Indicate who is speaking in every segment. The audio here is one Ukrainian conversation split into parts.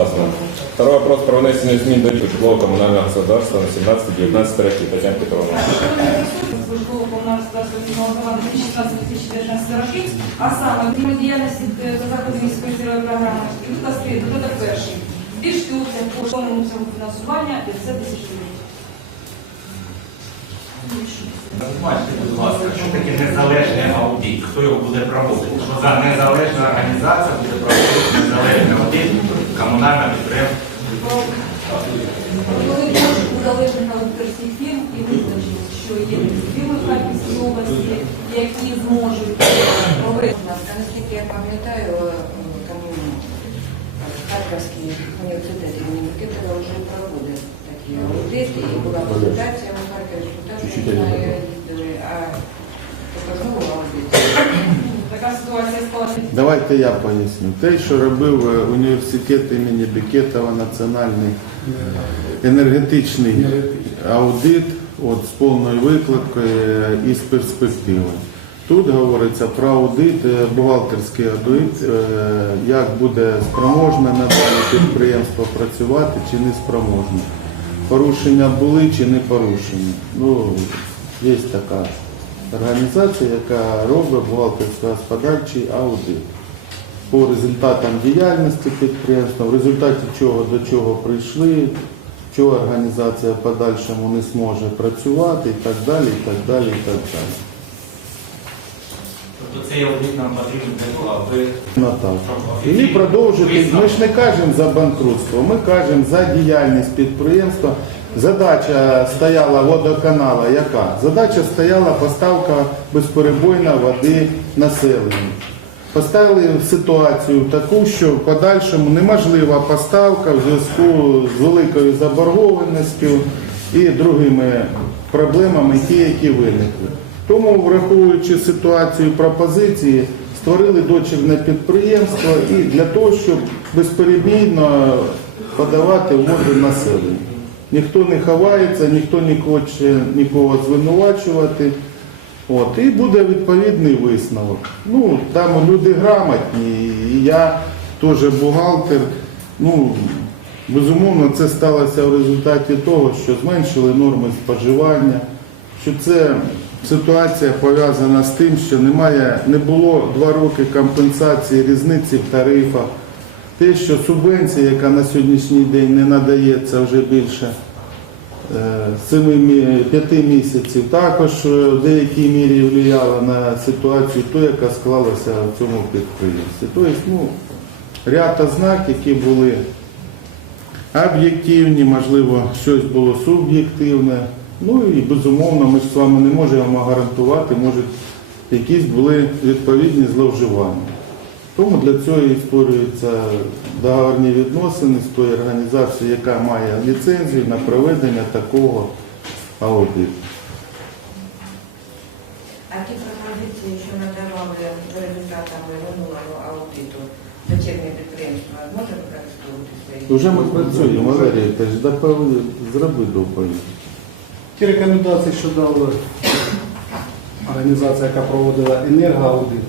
Speaker 1: Согласна. Второй вопрос про внесение измен до житлово-коммунального господарства на 17-19 роки. Татьяна Петровна.
Speaker 2: службового комунального господарства фінансова 2016-2019 років, а саме діяльності та заходи міської цільової програми. І тут у додаток перший. Збільшити обсяг по повному цьому фінансування 50 тисяч гривень.
Speaker 3: Бачите, будь ласка, що таке незалежний аудит, хто його буде проводити? Що за незалежна організація буде проводити незалежний аудит комунального підприємства?
Speaker 2: Коли кошти залежних аудиторських фірм і визначили, що є фірми в Харківській області, які зможуть провести
Speaker 4: Наскільки я пам'ятаю, там Харківський університет імені Микитова вже проводить такі аудити, і була презентація у Харкові, що теж не знаю, їздили, а показовий аудит.
Speaker 2: Така ситуація склалася.
Speaker 5: Давайте я поясню. Те, що робив е, університет імені Бекетова, національний енергетичний аудит от, з повною викладкою е, і з перспективи. Тут говориться про аудит, е, бухгалтерський аудит, е, як буде спроможне надалі підприємство працювати чи не спроможне. Порушення були чи не порушені. Ну, є така організація, яка робить бухгалтерсько-господарчий аудит по результатам діяльності підприємства, в результаті чого до чого прийшли, чого організація в подальшому не зможе працювати і так далі, і так далі, і так далі.
Speaker 3: Тобто цей аудит нам потрібен для того, аби
Speaker 5: Натал. І продовжити, ми ж не кажемо за банкрутство, ми кажемо за діяльність підприємства. Задача стояла водоканала, яка? Задача стояла поставка безперебойної води населенню. Поставили ситуацію таку, що в подальшому неможлива поставка в зв'язку з великою заборгованістю і другими проблемами, ті, які виникли. Тому, враховуючи ситуацію пропозиції, створили дочірне підприємство і для того, щоб безперебійно подавати воду населенню. Ніхто не ховається, ніхто не хоче нікого звинувачувати. От, і буде відповідний висновок. Ну, там люди грамотні, і я теж бухгалтер. Ну, безумовно, це сталося в результаті того, що зменшили норми споживання, що це ситуація пов'язана з тим, що немає, не було два роки компенсації різниці в тарифах. Те, що субвенція, яка на сьогоднішній день не надається вже більше 7-5 місяців, також е, в деякій мірі впливала на ситуацію, ту, яка склалася в цьому підприємстві. Тобто, ну, ряд ознак, які були об'єктивні, можливо, щось було суб'єктивне. Ну і безумовно, ми з вами не можемо гарантувати, може, якісь були відповідні зловживання. Тому для цього і створюються договорні відносини з тою організацією, яка має ліцензію на проведення такого аудиту.
Speaker 4: А ті пропозиції, що надавали за результатами минулого аудиту, дочірнє підприємство може використовувати свої?
Speaker 5: Вже ми працюємо, Валерій, зроби доповідь.
Speaker 6: Ті рекомендації, що дала організація, яка проводила енергоаудит,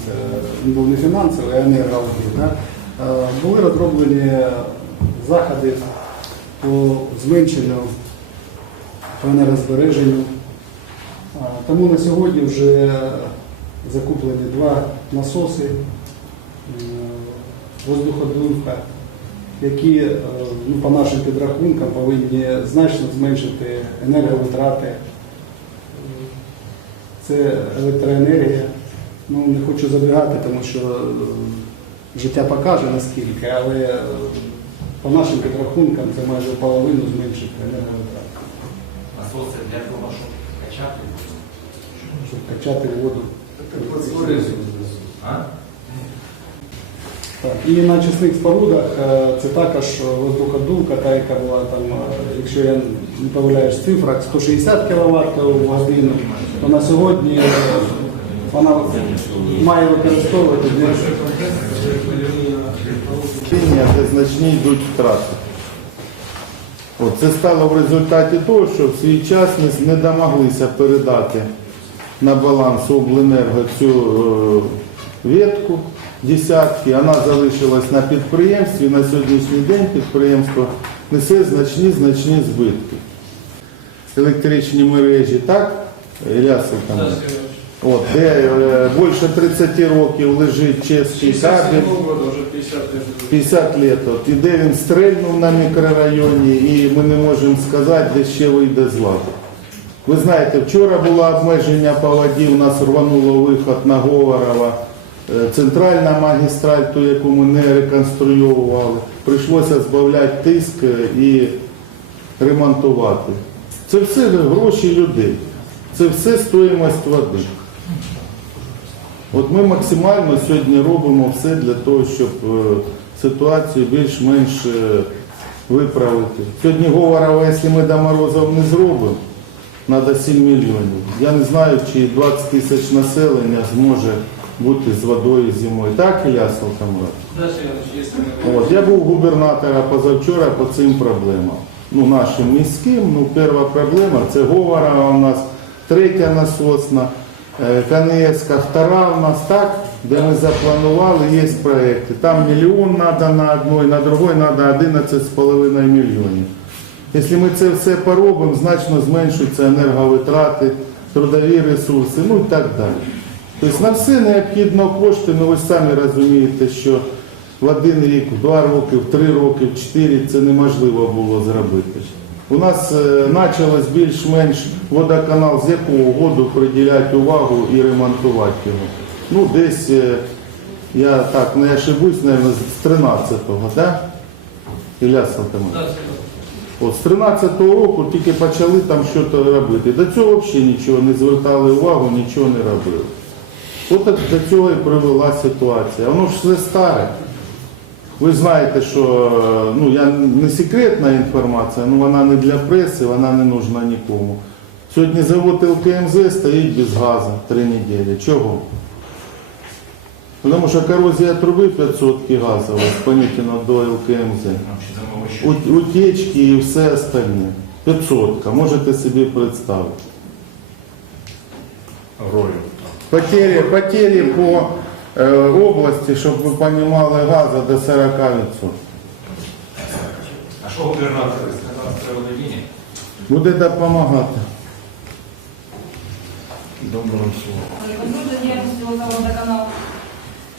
Speaker 6: е, був не фінансовий, а енергоаудит, е, були розроблені заходи по зменшенню по енергозбереженню. Е, Тому на сьогодні вже закуплені два насоси, воздуходувка, які ну, по нашим підрахункам повинні значно зменшити енерговитрати. Це електроенергія. Ну, не хочу забігати, тому що е, життя покаже наскільки, але е, по нашим підрахункам це майже половину зменшити енерговитрати,
Speaker 3: насоси для того, щоб качати. воду?
Speaker 6: щоб качати воду.
Speaker 3: А?
Speaker 6: Так, І на чесних спорудах е, це також воздуходувка, та яка була там, якщо я не помиляюсь в цифрах, 160 кВт в годину, то на сьогодні е, вона має використовувати
Speaker 5: де значні йдуть втрати. Це стало в результаті того, що в свій час не, не домоглися передати на баланс обленерго цю е, ветку десятки, вона залишилась на підприємстві. На сьогоднішній день підприємство несе значні значні збитки. Електричні мережі, так? Ілля Султанович? От, де е, більше 30 років лежить чеський кабель. 50 лет. От, і де він стрельнув на мікрорайоні, і ми не можемо сказати, де ще вийде з ладу. Ви знаєте, вчора було обмеження по воді, у нас рвануло виход на Говорова, Е, центральна магістраль, ту, яку ми не реконструювали. Прийшлося збавляти тиск е, і ремонтувати. Це все гроші людей. Це все стоїмость води. От ми максимально сьогодні робимо все для того, щоб е, ситуацію більш-менш е, виправити. Сьогодні Говорова, якщо ми до морозів не зробимо, треба 7 мільйонів. Я не знаю, чи 20 тисяч населення зможе бути з водою зимою. Так, Ілля Салтамурат? От, я був губернатора позавчора по цим проблемам. Ну, нашим міським, ну, перша проблема це Говорова у нас, третя насосна, е, Каневська, втора у нас, так, де ми запланували, є проекти. Там мільйон треба на одной, на другой треба 11,5 мільйонів. Якщо ми це все поробимо, значно зменшуються енерговитрати, трудові ресурси, ну і так далі. Тобто на все необхідно кошти, ну ви самі розумієте, що в один рік, в два роки, в три роки, в чотири це неможливо було зробити. У нас е, почалось більш-менш водоканал, з якого году приділяти увагу і ремонтувати його. Ну, десь, е, я так не ошибусь, мабуть, з 13-го, так? Ілля Салтимович? От з 13-го року тільки почали там щось робити. До цього взагалі нічого не звертали увагу, нічого не робили. От до цього і привела ситуація. Воно ж все старе. Ви знаєте, що е, ну, я не секретна інформація, ну вона не для преси, вона не нужна нікому. Сьогодні завод ЛКМЗ стоїть без газу три неділі. Чого? Тому що корозія труби 500 газова з Понятіна до ЛКМЗ. Утечки і все остальне. 500, можете собі представити. Потери, потери по області, щоб ви розуміли, газу до 40%.
Speaker 3: А що губернатор сказав з приводу лінії?
Speaker 5: Буде допомагати.
Speaker 1: Доброго слова.
Speaker 2: Водоканалу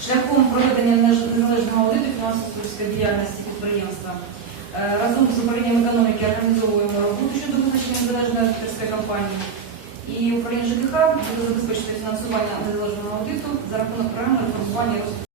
Speaker 2: шляхом проведення незалежного аудиту фінансово-спільської діяльності підприємства. Е, Разом з управлінням економіки організовуємо роботу щодо визначення незалежної аудиторської компанії. І управління ЖКХ буде забезпечити фінансування незалежного аудиту за рахунок програми реформування і розвитку